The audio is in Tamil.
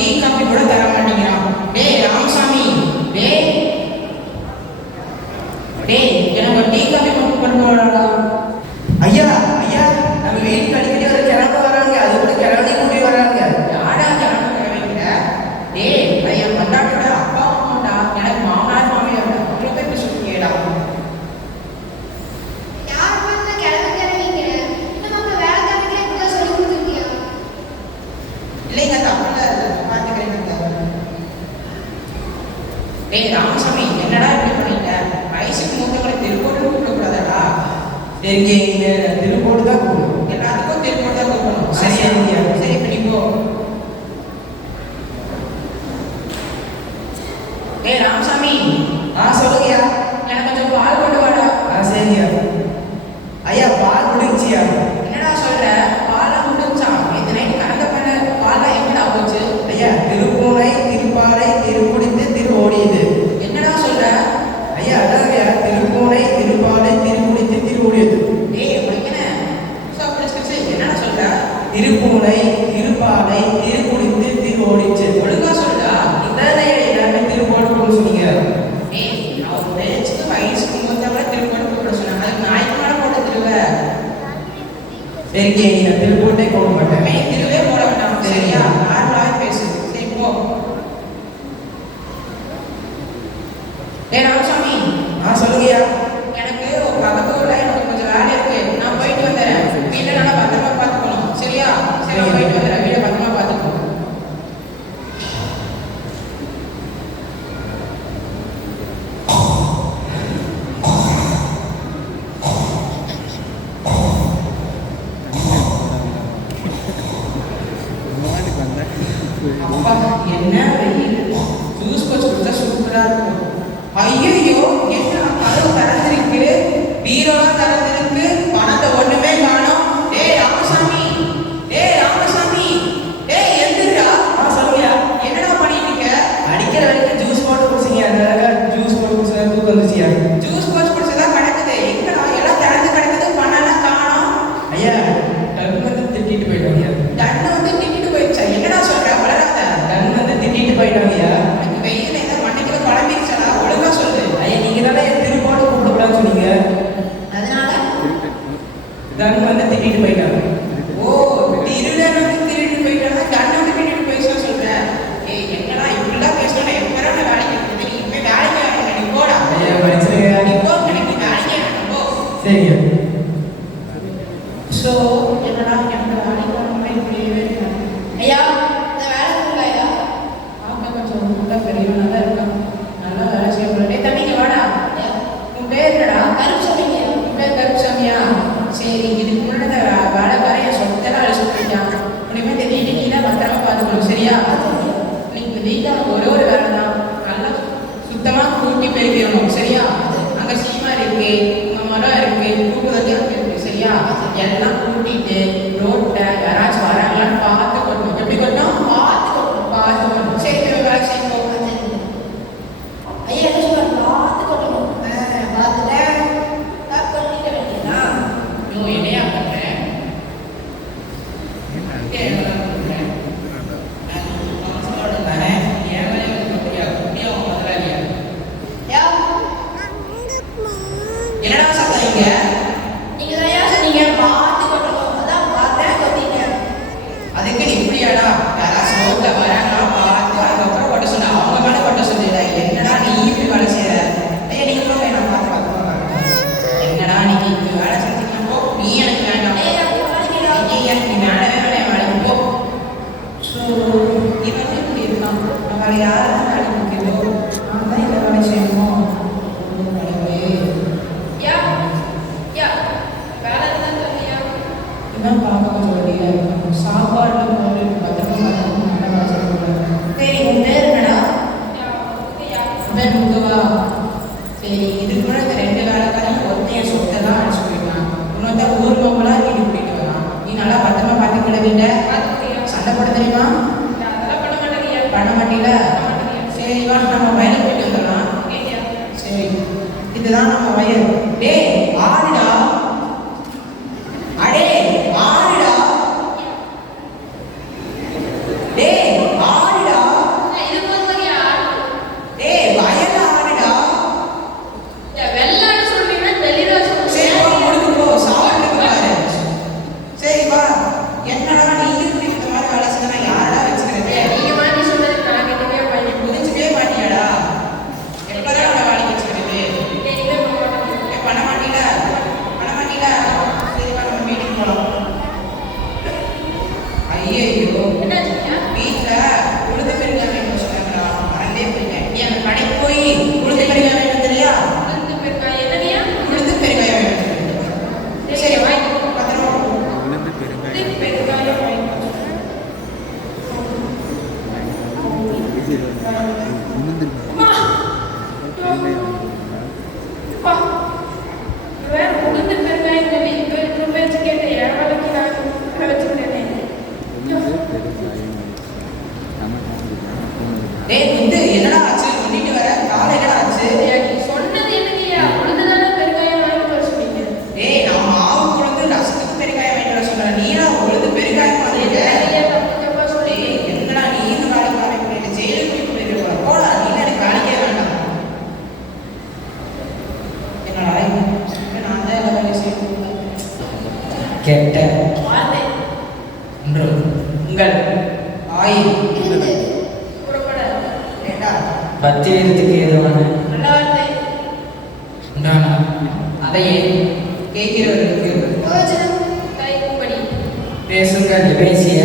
டீ காபி கூட தர மாட்டேங்கிறான். டேய் ராமசாமி, டேய் டேய் எனக்கு டீ காபி மட்டும் கொண்டு வரடா. ஐயா ஐயா, நம்ம வீட்டுக்கு அடிக்கடி ஒரு கிழமை வராங்க, அது கூட கிழமை கூட்டி வராங்க. யாரா கிழமை கிழமைங்கிற? டேய் ஐயா பண்டாட்டோட அப்பா அம்மாடா, எனக்கு மாமனார் மாமியார் அவ்வளோ பேர் சொல்லியேடா. இல்லைங்க தப்பு பார்த்துக்கிறேன். டேய் ராமசாமி, என்னடா இப்படி பண்ணிட்ட? வயசுக்கு மூத்தவங்களை திருப்போட்டு கூப்பிடக்கூடாதா? தெரிஞ்ச திருப்போட்டு தான் கூப்பிடணும், எல்லாத்துக்கும் திருப்போட்டு தான் கூப்பிடணும். சரியா? சரி இப்ப நீ போ. டேய் ராமசாமி, சொல்லுங்கய்யா. எனக்கு கொஞ்சம் பால் கொண்டு வாடா. சரியா ஐயா, பால் முடிஞ்சியா? என்னடா சொல்ற? பாலா முடிஞ்சா? இந்த நைட்டு கணக்க பண்ண பாலா எங்கடா போச்சு? ஐயா திருப்பூனை திருப்பாறை திருக்குடித்து திரு ஓடியது. என்னடா சொல்ற? ஐயா அதான் திருப்பூனை திருப்பாறை திருக்குடித்து திரு ஓடியது. டேய் பையனே, என்னடா சொல்ற? திருப்பூனை திருப்பாறை திருக்குடித்து திரு ஓடிச்சு. ஒழுங்கா சொல்றா. இதானே எல்லாமே திருப்போடு சொன்னீங்க. டேய் அவர் பேச்சுக்கு வயசுக்கு மூத்தவரை திருப்போடு கூப்பிட சொன்னாங்க. அதுக்கு நாய்க்குமார போட்டு திருவ. சரிங்க, நீ திருப்போட்டே போட மாட்டேன். திருவே போட வேண்டாம். சரியா? நார்மலாக பேசு. சரி போ. டேய் ராமசாமி, சொல்லுங்கய்யா. எனக்கு பக்கத்து ஊர்ல எனக்கு கொஞ்சம் வேலை இருக்கு, நான் போயிட்டு வந்துடுறேன். வீட்டை நல்லா பத்திரமா பார்த்துக்கணும். சரியா? சரி போயிட்டு வந்துடுறேன், வீட்டை பத்திரமா பார்த்துக்கணும். அப்பா என்ன வெயில், ஜூஸ் போச்சு குடிச்சா சூப்பரா இருக்கும். ஐயோ என்ன கதவு திறந்திருக்கு, பீரோலாம் திறந்திருக்கு, பணத்தை ஒண்ணுமே காணோம். டேய் ராமசாமி, டேய் ராமசாமி, டேய் எந்திரா. சொல்லுங்க. என்னடா பண்ணிட்டு இருக்க? அடிக்கிற வரைக்கும் ஜூஸ் போட்டு குடிச்சிங்க, அதனால ஜூஸ் போட்டு குடிச்சா தூக்கம் வந்துச்சியா? ஜூஸ் போட்டு குடிச்சதான் கிடக்குது. எங்கடா எல்லாம் திறந்து கிடக்குது, பணம்லாம் காணோம். ஐயா கண்ணு வந்து திட்டிட்டு போயிட்டாங்க. கண்ணு வந்து திட்டிட்டு போயிடுச்சா? என்னடா சொல்ற? வளராத. கண்ணு வந்து திட்டிட்டு போயிட்டாங்க. எனக்கு வெயில் ஏதோ மண்டைக்குள்ள குழம்பிருச்சா? ஒழுங்கா சொல்லு. ஐயா நீங்க தானே திருப்போட்டு கூப்பிடக்கூடாதுன்னு சொன்னீங்க, அதனால கண்ணு வந்து திட்டிட்டு போயிட்டாங்க. ஓ திருடன் வந்து திருட்டு போயிட்டாங்க, கண்ணு வந்து திட்டிட்டு போயிடுச்சா சொல்றேன். ஏய் என்னடா இப்படிலாம் பேசுறேன்? எப்போ நான் வேலைக்கு இருக்குது, நீ இப்போ வேலைக்கு வரணும். நீ போடா. ஐயா படிச்சிருங்க. நீ போ, எனக்கு வேலைக்கே வேணும் போ. சரியா? ஸோ என்னடா எனக்கு வேலைக்கு வரணுமே இப்படியே. ஐயா இந்த வேலை இருக்குல்லையா? பார்க்க கொஞ்சம் நல்லா பெரியவனா தான் இருக்கான், நல்லா வேலை செய்யப்படுறே. தம்பிங்க வாடா. உன் பேர் என்னடா? கருப்புசாமிங்க. உன் பேர் கருப்புசாமியா? சரி, இதுக்கு முன்னாடி வேலைக்காரன் என் சொத்தெல்லாம் வேலை சொல்லிட்டான். உனிமே இந்த வீட்டை நீ தான் பத்திரமா பார்த்துக்கணும். சரியா? இன்னைக்கு வீட்டில் ஒரே ஒரு வேலை தான், நல்லா சுத்தமாக கூட்டி பெருக்கிடணும். சரியா? அங்கே சீமா இருக்கு, உங்கள் மரம் இருக்கு, கூட்டுதல் இருக்கு. சரியா? எல்லாம் கூட்டிட்டு ரோட்டை யாராச்சும் வராங்களான்னு பார்த்து கொட்டணும். எப்படி கொட்டணும்? பார்த்து கொட்டணும், பார்த்து கொட்டணும். சரி வேலை செய்யணும். ஐயா என்ன சொல்றாங்க? பார்த்து கொட்டணும். பார்த்துட்டேன் கொட்டிக்க வேண்டியதா? இன்னும் என்னையா பண்றேன்? என்னடா சத்தம்? நீங்க தான் சொன்னீங்க பார்த்து கொட்டணும், அதான் பார்த்தேன் கொட்டிங்க. அதுக்கு நீ இப்படியாடா? யாராவது ரோட்ல வராங்களா பார்த்து அதுக்கப்புறம் கொட்ட சொன்ன, அவங்க மேலே கொட்ட சொல்லிடா. என்னடா நீ இப்படி வேலை செய்யற? ஐயா நீங்க கூட வேணாம், பார்த்து பார்த்துக்கோங்க. என்னடா நீங்க இப்படி வேலை செஞ்சீங்கன்னா போ, நீ எனக்கு வேண்டாம். எனக்கு வேலை வேலைக்கு போ. ஸோ இவன் இப்படி இருக்கான், அவளை யாரும் வேலை முடிக்கிறதோ நான் தான் இந்த வேலை செய்யணும். இதான் பார்க்க கொஞ்சம் வழியாக இருக்கும். சாப்பாடு போது பத்திரமா நல்லா செய்யக்கூடாது. சரி உன் பேர் என்னடா? பேர் முகவா? சரி இதுக்கு கூட இந்த 2 வேலைக்காரையும் ஒருத்தைய சொத்தை தான் அடிச்சு போயிட்டான். இன்னொருத்த ஊர் மங்களா வீடு கூட்டிட்டு வரான். நீ நல்லா பத்திரமா பார்த்துக்கிட வீட்டை. சண்டை போட தெரியுமா? பண்ண மாட்டீங்களா? சரி வா நம்ம வயலுக்கு போயிட்டு வந்துடலாம். சரி இதுதான் நம்ம வயல். டேய் ஆடுடா, அடே ஆடுடா, டேய் ஆடுடா. கெட்ட வார்த்தை ஒன்று உங்கள் ஆயில் இருந்து புறப்பட வேண்டாம் பத்திரத்துக்கு ஏதுவான நல்ல வார்த்தை உண்டானா அதையே கேட்கிறவர்களுக்கு யோஜனம் கைக்கும்படி பேசுங்கள் பேசிய